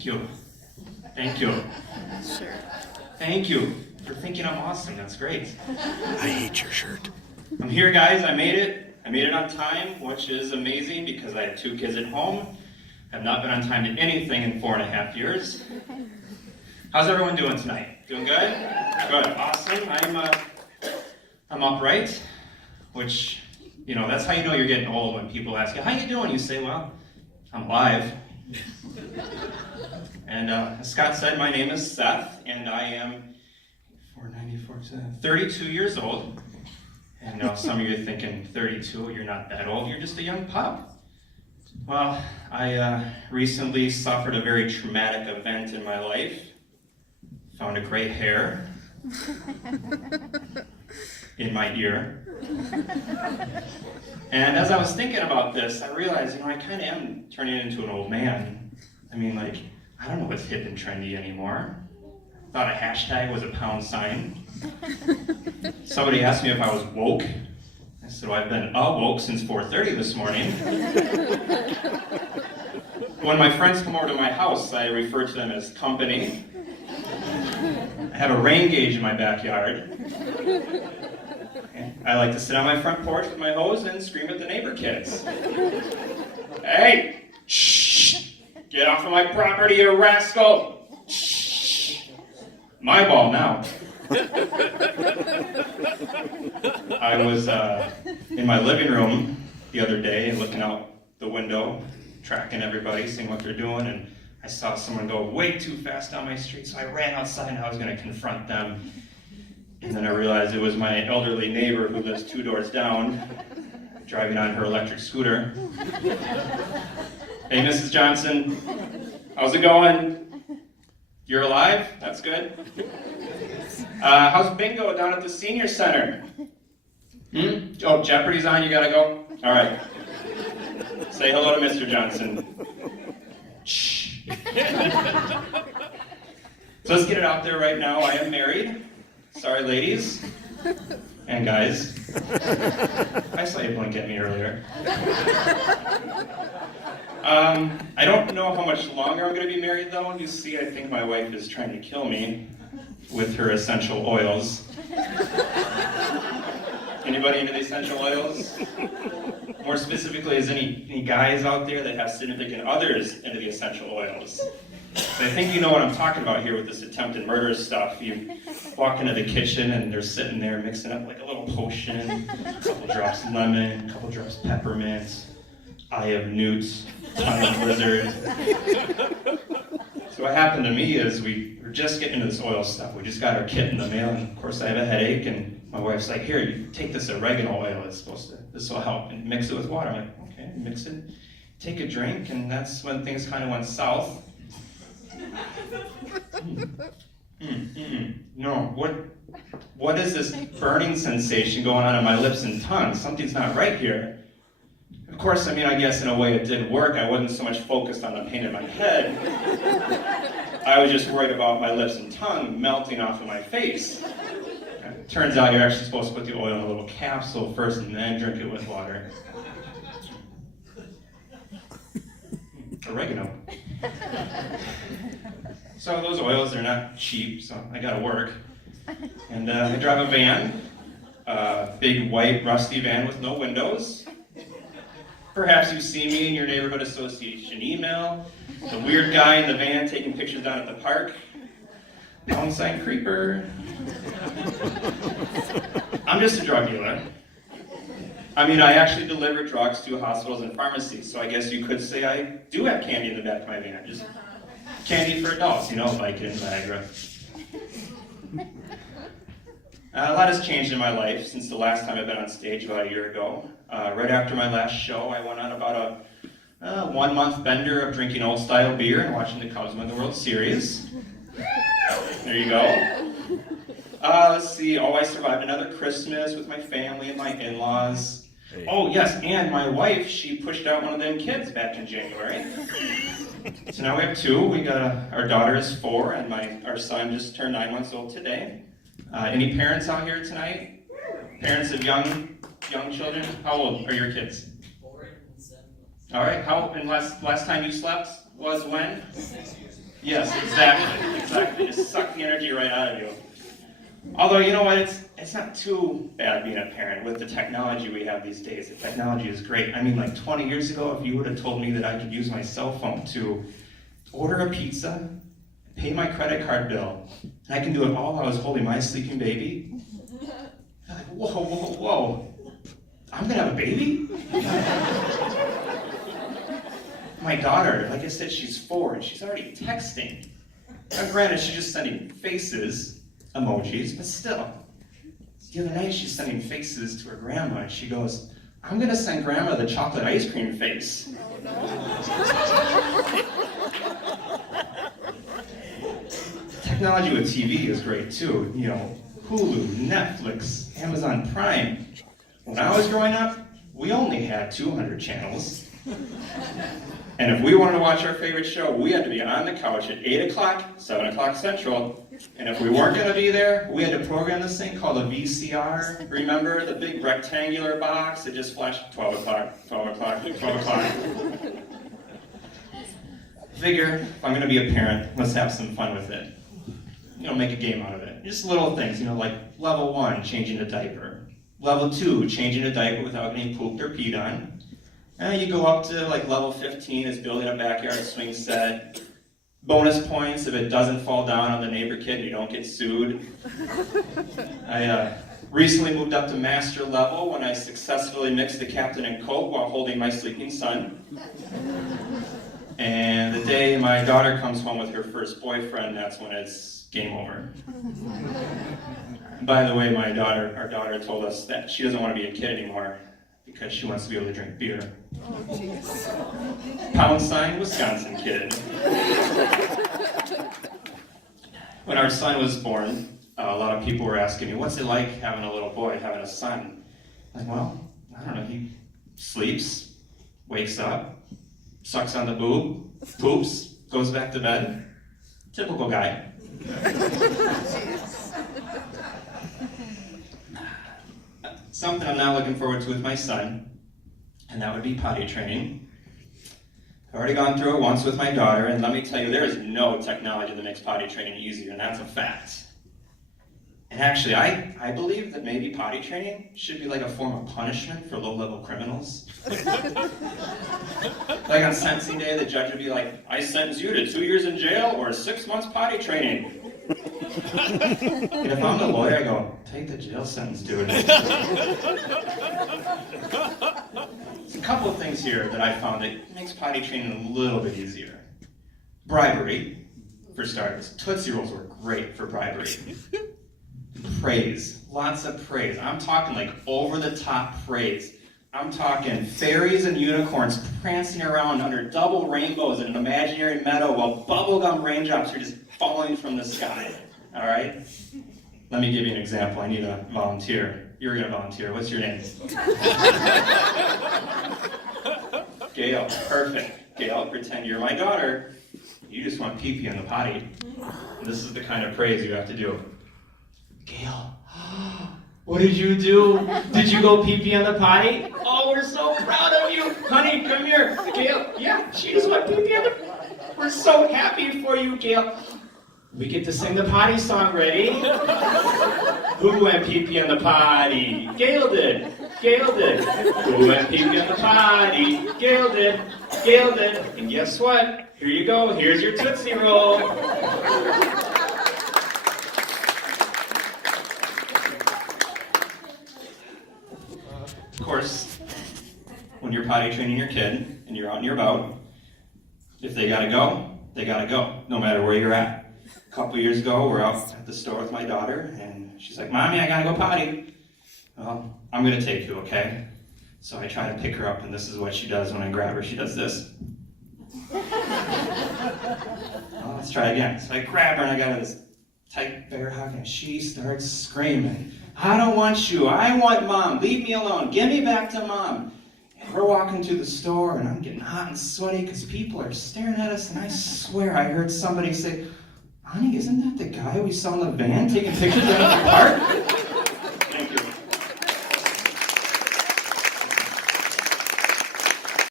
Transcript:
Thank you. Thank you. Sure. Thank you for thinking I'm awesome. That's great. I hate your shirt. I'm here, guys. I made it. I made it on time, which is amazing because I have 2 kids at home. I've not been on time to anything in 4.5 years. How's everyone doing tonight? Doing good? Good. Awesome. I'm upright, which, you know, that's how you know you're getting old when people ask you, how you doing? You say, well, I'm alive. And as Scott said, my name is Seth, and I am 32 years old. And now some of you are thinking, 32, you're not that old, you're just a young pup. Well, I recently suffered a very traumatic event in my life. Found a gray hair in my ear. And as I was thinking about this, I realized, you know, I kind of am turning into an old man. I mean, like, I don't know what's hip and trendy anymore. Thought a hashtag was a pound sign. Somebody asked me if I was woke. I said, well, I've been awoke since 4:30 this morning. When my friends come over to my house, I refer to them as company. I have a rain gauge in my backyard. I like to sit on my front porch with my hose and scream at the neighbor kids. Hey! Shh! Get off of my property, you rascal! Shh! My ball now. I was in my living room the other day, looking out the window, tracking everybody, seeing what they're doing, and I saw someone go way too fast down my street, so I ran outside and I was going to confront them. And then I realized it was my elderly neighbor who lives 2 doors down, driving on her electric scooter. Hey, Mrs. Johnson, how's it going? You're alive? That's good. How's bingo down at the senior center? Oh, Jeopardy's on, you gotta go? All right. Say hello to Mr. Johnson. Shh. So let's get it out there right now. I am married. Sorry, ladies and guys. I saw you blink at me earlier. I don't know how much longer I'm going to be married, though. You see, I think my wife is trying to kill me with her essential oils. Anybody into the essential oils? More specifically, is any guys out there that have significant others into the essential oils? So I think you know what I'm talking about here with this attempted murder stuff. You walk into the kitchen and they're sitting there mixing up like a little potion, a couple drops lemon, a couple drops peppermint, eye of newt, tongue of lizard. So what happened to me is we were just getting into this oil stuff. We just got our kit in the mail, and of course I have a headache, and my wife's like, here, you take this oregano oil, this will help, and mix it with water. I'm like, okay, mix it, take a drink, and that's when things kind of went south. No, what is this burning sensation going on in my lips and tongue? Something's not right here. Of course, I mean, I guess in a way it did work. I wasn't so much focused on the pain in my head. I was just worried about my lips and tongue melting off of my face. It turns out you're actually supposed to put the oil in a little capsule first and then drink it with water. Oregano. So those oils, they're not cheap, so I gotta work. And I drive a van, a big white rusty van with no windows. Perhaps you see me in your neighborhood association email, the weird guy in the van taking pictures down at the park. Pound sign creeper. I'm just a drug dealer. I mean, I actually deliver drugs to hospitals and pharmacies, so I guess you could say I do have candy in the back of my van. Just candy for adults, you know, like in Niagara. A lot has changed in my life since the last time I've been on stage about a year ago. Right after my last show, I went on about a 1-month bender of drinking old-style beer and watching the Cubs win the World Series. There you go. Let's see. Oh, I survived another Christmas with my family and my in-laws. Hey. Oh, yes, and my wife, she pushed out one of them kids back in January. So now we have 2. We got our daughter is 4, and our son just turned 9 months old today. Any parents out here tonight? Parents of young children? How old are your kids? 4 and 7 months. All right. And last time you slept was when? 6 years ago. Yes, exactly. Just suck the energy right out of you. Although, you know what, it's not too bad being a parent with the technology we have these days. The technology is great. I mean, like 20 years ago, if you would have told me that I could use my cell phone to order a pizza, pay my credit card bill, and I can do it all while I was holding my sleeping baby, I'm like, whoa. I'm gonna have a baby? My daughter, like I said, she's 4 and she's already texting. Now, granted, she's just sending faces, emojis, but still. The other night, she's sending faces to her grandma, and she goes, I'm gonna send grandma the chocolate ice cream face. Technology with TV is great too. You know, Hulu, Netflix, Amazon Prime. When I was growing up, we only had 200 channels. And if we wanted to watch our favorite show, we had to be on the couch at 8 o'clock, 7 o'clock Central. And if we weren't going to be there, we had to program this thing called a VCR. Remember the big rectangular box that just flashed 12 o'clock, 12 o'clock, 12 o'clock. Figure, if I'm going to be a parent, let's have some fun with it. You know, make a game out of it. Just little things, you know, like level 1, changing a diaper. Level 2, changing a diaper without getting pooped or peed on. And you go up to like level 15 is building a backyard swing set. Bonus points if it doesn't fall down on the neighbor kid and you don't get sued. I recently moved up to master level when I successfully mixed the Captain and Coke while holding my sleeping son. And the day my daughter comes home with her first boyfriend, that's when it's game over. By the way, our daughter told us that she doesn't want to be a kid anymore because she wants to be able to drink beer. Oh, jeez. Pound sign, Wisconsin kid. When our son was born, a lot of people were asking me, what's it like having a little boy, having a son? I'm like, well, I don't know, he sleeps, wakes up, sucks on the boob, poops, goes back to bed. Typical guy. Something I'm now looking forward to with my son, and that would be potty training. I've already gone through it once with my daughter, and let me tell you, there is no technology that makes potty training easier, and that's a fact. And actually, I believe that maybe potty training should be like a form of punishment for low-level criminals. Like on sentencing day, the judge would be like, I sentence you to 2 years in jail or 6 months potty training. And if I'm the lawyer, I go, take the jail sentence, dude. There's a couple of things here that I found that makes potty training a little bit easier. Bribery, for starters. Tootsie Rolls were great for bribery. Praise, lots of praise. I'm talking like over-the-top praise. I'm talking fairies and unicorns prancing around under double rainbows in an imaginary meadow while bubblegum raindrops are just falling from the sky. All right? Let me give you an example. I need a volunteer. You're going to volunteer. What's your name? Gail. Perfect. Gail, pretend you're my daughter. You just want pee-pee in the potty. And this is the kind of praise you have to do. Gail, what did you do? Did you go pee-pee on the potty? Oh, we're so proud of you. Honey, come here. Gail, yeah, she just went pee-pee on the potty. We're so happy for you, Gail. We get to sing the potty song, ready? Who went pee-pee on the potty? Gail did. Gail did. Who went pee-pee on the potty? Gail did. Gail did. And guess what? Here you go. Here's your Tootsie Roll. Of course, when you're potty training your kid and you're out and you're about, if they gotta go, they gotta go, no matter where you're at. A couple years ago, we're out at the store with my daughter, and she's like, Mommy, I gotta go potty. Well, I'm gonna take you, okay? So I try to pick her up, and this is what she does when I grab her. She does this. Well, let's try again. So I grab her, and I got her this tight bear hug, and she starts screaming, I don't want you. I want Mom. Leave me alone. Give me back to Mom. And we're walking to the store, and I'm getting hot and sweaty because people are staring at us, and I swear I heard somebody say, Honey, isn't that the guy we saw in the van taking pictures of in the park?